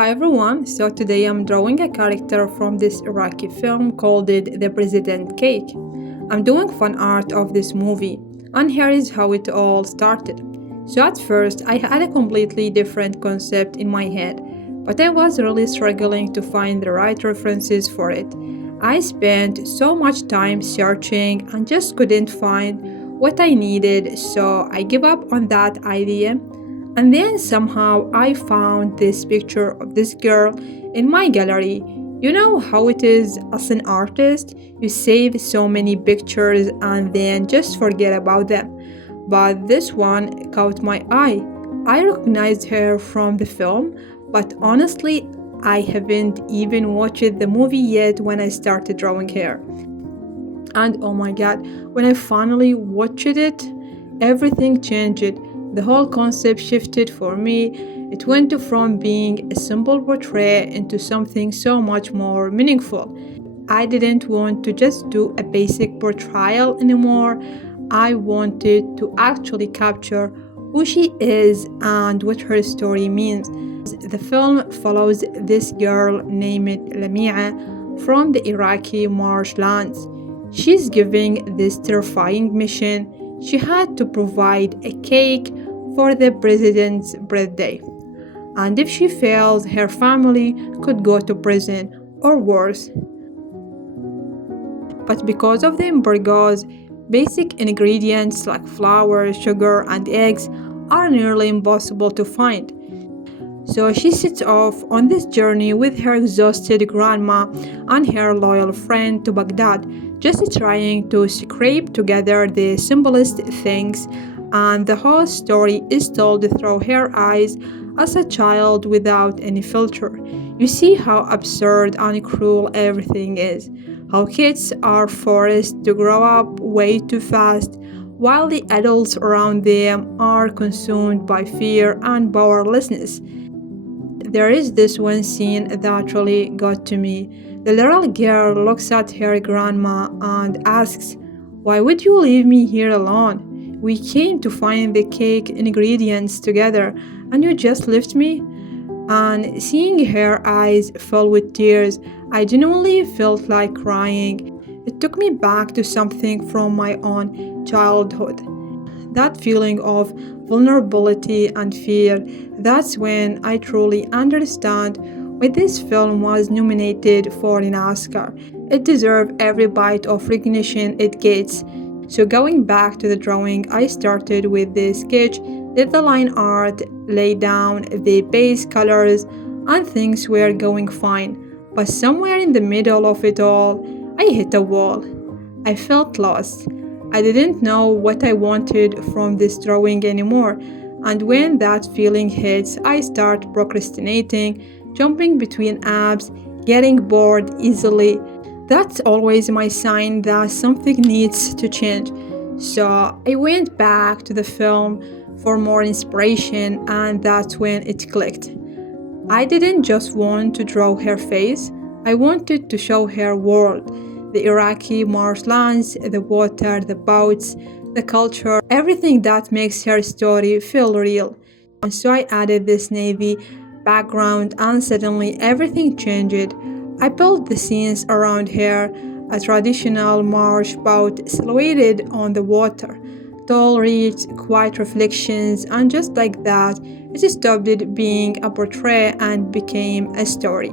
Hi everyone, so today I'm drawing a character from this Iraqi film called The President Cake. I'm doing fan art of this movie, and here is how it all started. So at first I had a completely different concept in my head, but I was really struggling to find the right references for it. I spent so much time searching and just couldn't find what I needed, so I gave up on that idea. And then somehow I found this picture of this girl in my gallery. You know how it is as an artist, you save so many pictures and then just forget about them. But this one caught my eye. I recognized her from the film, but honestly, I haven't even watched the movie yet when I started drawing her. And oh my god, when I finally watched it, everything changed. The whole concept shifted for me. It went from being a simple portrait into something so much more meaningful. I didn't want to just do a basic portrayal anymore. I wanted to actually capture who she is and what her story means. The film follows this girl named Lamia from the Iraqi marshlands. She's giving this terrifying mission. She had to provide a cake for the president's birthday. And if she fails, her family could go to prison or worse. But because of the embargoes, basic ingredients like flour, sugar, and eggs are nearly impossible to find. So she sets off on this journey with her exhausted grandma and her loyal friend to Baghdad, just trying to scrape together the simplest things, and the whole story is told through her eyes as a child without any filter. You see how absurd and cruel everything is, how kids are forced to grow up way too fast while the adults around them are consumed by fear and powerlessness. There is this one scene that really got to me. The little girl looks at her grandma and asks, "Why would you leave me here alone? We came to find the cake ingredients together, and you just left me?" And seeing her eyes fill with tears, I genuinely felt like crying. It took me back to something from my own childhood. That feeling of vulnerability and fear. That's when I truly understand why this film was nominated for an Oscar. It deserves every bite of recognition it gets. So going back to the drawing, I started with the sketch, did the line art, laid down the base colors, and things were going fine. But somewhere in the middle of it all, I hit a wall. I felt lost. I didn't know what I wanted from this drawing anymore, and when that feeling hits, I start procrastinating, jumping between apps, getting bored easily. That's always my sign that something needs to change. So I went back to the film for more inspiration, and that's when it clicked. I didn't just want to draw her face, I wanted to show her world. The Iraqi marshlands, the water, the boats, the culture, everything that makes her story feel real. And so I added this navy background, and suddenly everything changed. I built the scenes around her, a traditional marsh boat silhouetted on the water, tall reeds, quiet reflections, and just like that, it stopped being a portrait and became a story.